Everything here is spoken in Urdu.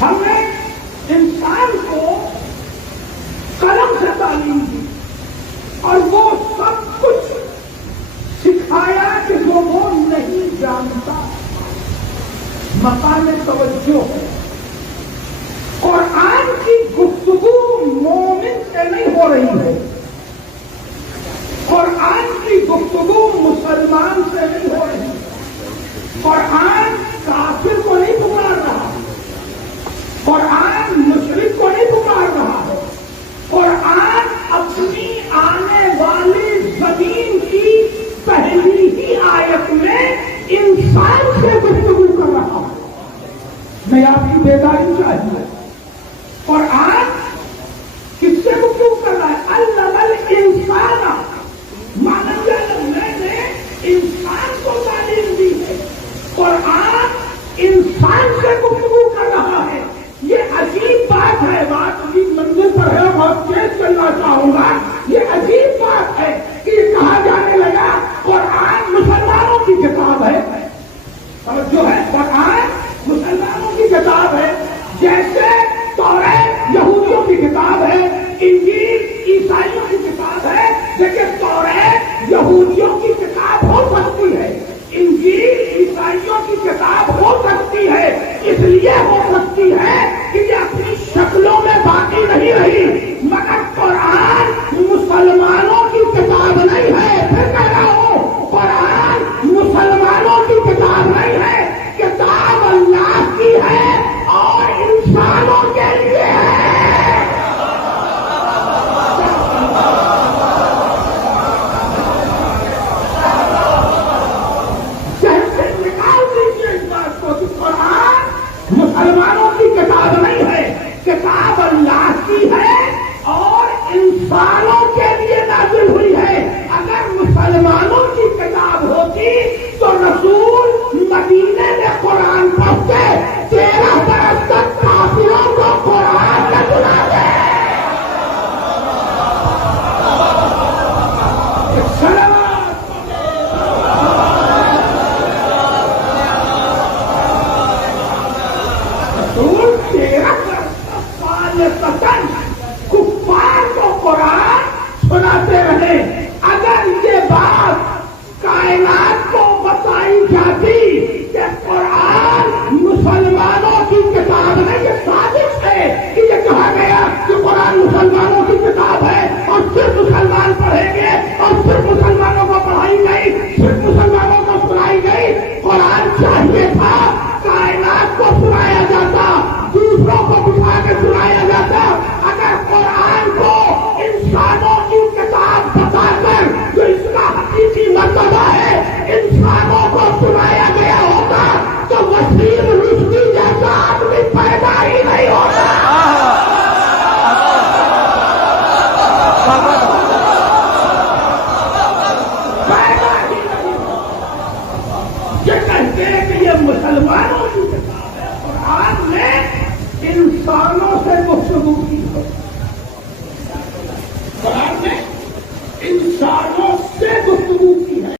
ہم نے انسان کو قلم سے تعلیم دی اور وہ سب کچھ سکھایا کہ جو وہ نہیں جانتا. مقام توجہ ہے. قرآن کی گفتگو مومن سے نہیں ہو رہی ہے. قرآن کی گفتگو مسلمان سے نہیں ہو رہی. قرآن کافر کو نہیں پکار رہا. قرآن مشرک کو نہیں پکار رہا ہے. قرآن اپنی آنے والی زمین کی پہلی ہی آیت میں انسان سے گفتگو کر رہا ہے. میں آپ کی بیداری چاہیے. قرآن کس سے گفتگو کر رہا ہے؟ علم الانسان. میں نے انسان کو تعلیم دی ہے. قرآن انسان سے گفتگو کر رہا ہے. یہ عجیب بات ہے. بات عجیب منزل پر ہے. بہت تیز چلنا چاہوں گا. یہ عجیب بات ہے کہ یہ کہا جانے لگا قرآن مسلمانوں کی کتاب ہے. اور جو ہے قرآن مسلمانوں کی کتاب ہے. جیسے توریت یہودیوں کی کتاب ہے, انجیل عیسائیوں کی کتاب ہے. لیکن توریت یہودیوں کی کتاب ہو سکتی ہے, انجیل عیسائیوں کی کتاب ہو سکتی ہے. اس لیے ہو سکتی ہے کہ یہ اپنی شکلوں میں باقی نہیں رہی, مگر قرآن مسلمانوں کی کتاب نہیں ہے. پھر کہہ رہا ہوں قرآن مسلمانوں کی کتاب نہیں ہے. کتاب اللہ کی ہے اور انسانوں کے لیے ہے. مسلمانوں کی کتاب نہیں ہے, کتاب اللہ کی ہے اور انسانوں کے لیے نازل ہوئی ہے. اگر مسلمانوں کی کتاب ہوتی تو رسول مدینے میں قرآن پڑھتے, 13 برس تک کافروں کو قرآن نہ سناتے. کفار کو قرآن سناتے رہے. اگر یہ بات کائنات کو بتائی جاتی کہ قرآن مسلمانوں کی کتاب ہے, یہ ثابت ہے کہ یہ کہا گیا کہ قرآن مسلمانوں کی کتاب ہے اور صرف مسلمان پڑھیں گے اور صرف مسلمانوں کو پڑھائی گئی, صرف مسلمانوں کو سنائی گئی. قرآن چاہیے تھا کائنات کو سنایا جاتا, دوسروں کو بٹھا کے سنایا جاتا. اگر قرآن کو انسانوں کی کتاب بتا کر جو اس کا حقیقی مرتبہ ہے انسانوں کو سنایا گیا ہوتا تو وسیم رشدی جیسا آدمی پیدا ہی نہیں ہوتا. پیدا ہی نہیں ہوتا. یہ کہتے ہیں کہ یہ مسلمانوں کی کتاب ہے. قرآن نے انسانوں سے گفتگو کی ہے.